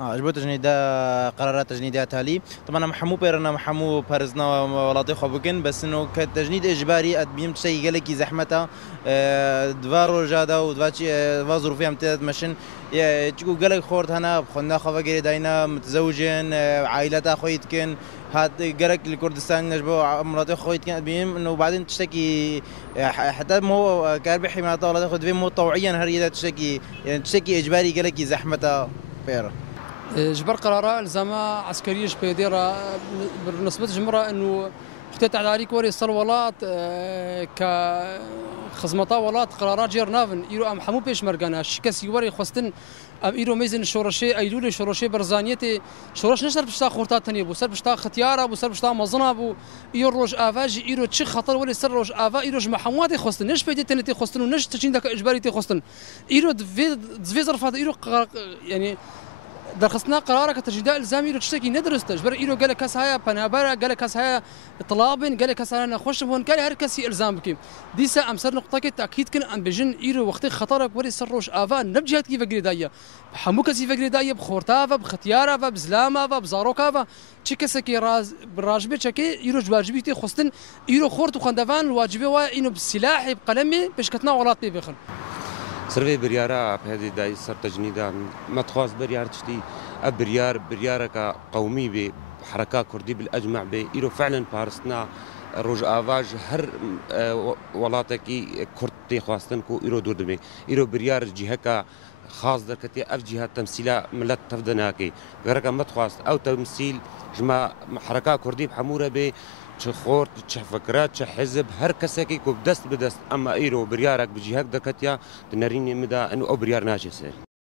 اجبو تجنيد قرارات تجنيدية تالي طبعا محمو بيرنا محمو بارزنا ولاطي خبكن بس انه كتجنيد اجباري ادبيم شيء قالك زحمته دوارو جادا ودفاتشي دوا ظروفي امتداد مشن تشكو قالك خورت هنا بخنا خفا داينا متزوجين عائلات اخويتكن هاد قالك الكردستان نجبو مراتي اخويتكن ادبيم انه بعدين تشتكي حتى مو كاربي حماية ولا تاخذ مو طوعيا هريدا تشتكي يعني تشتكي اجباري قالك زحمته بيرا جبر قرارات الزامة عسكرية بيديرها بالنسبة للجمرة انه اختت على عليك وري الصلوات كخزمتا ولات قرارات جير نافن يرو ام حمو بيش مرقانا شكسي وري خواستن ام يرو ميزن الشورشي ايلول الشورشي برزانيتي شورش نشر بشتا خورتات تانية بو سر بشتا ختيارة بو سر بشتا مزنا بو يروج افاج يرو تشي خطر ولي سر روج افا يروج محمواتي خواستن نش بيدي تنتي خواستن ونش تشين داك اجباري تي خواستن يرو دفي ظرفات يرو يعني درخصنا قرارك تجديد الزامي لو تشتكي ندرست جبر ايرو قال كاس هيا بنابرا قال كاس هيا طلابن قال كاس انا خوش هون قال هر كاسي الزام بكي ديسا امسر نقطه تاكيد كن ام بجن ايرو وقت خطرك وري سروش افان نبجهت كيف قريدايه حموك كيف قريدايه بخورتافا بختيارافا بزلامافا بزاروكافا تشكسكي راز براجبي تشكي ايرو واجبيتي خصتن ايرو خورت وخندفان الواجبي وا انه بالسلاح بقلمي باش كتنا ولاتي بخل سرفي بريارة بهذه داي صار تجنيدا ما تخواص بريار تشتي بريارك قومي بحركة كردي بالأجمع بإيرو فعلا بارسنا روج آفاج هر ولاتكي كردي خواستنكو إيرو دور دمي إيرو بريار جهة خاص دركتي أف جهة تمثيلة ملت تفدناكي غيرك ما تخواست أو تمثيل جماعة حركة كردي بحمورة ب چه خورد چه فکرات چه حزب هر کسی که کوب دست بدست اما ایرو بریارک بجیهک دکتیا دنرینی مدا انو او بریار ناچه سر